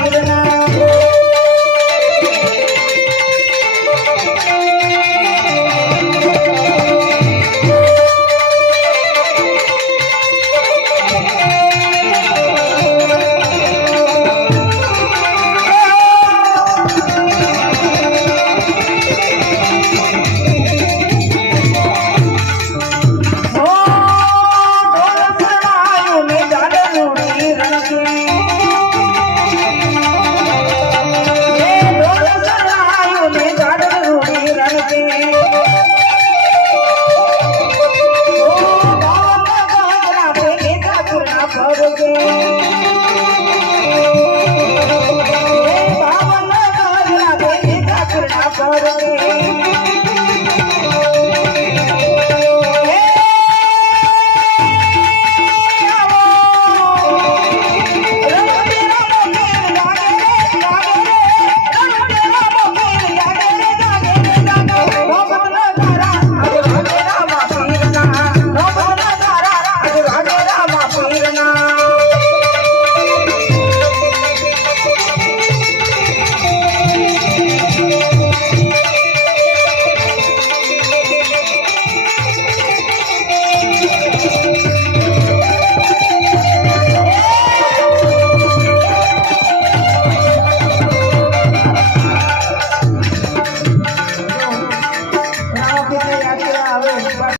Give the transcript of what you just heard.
Hallelujah. ಮಾರೇ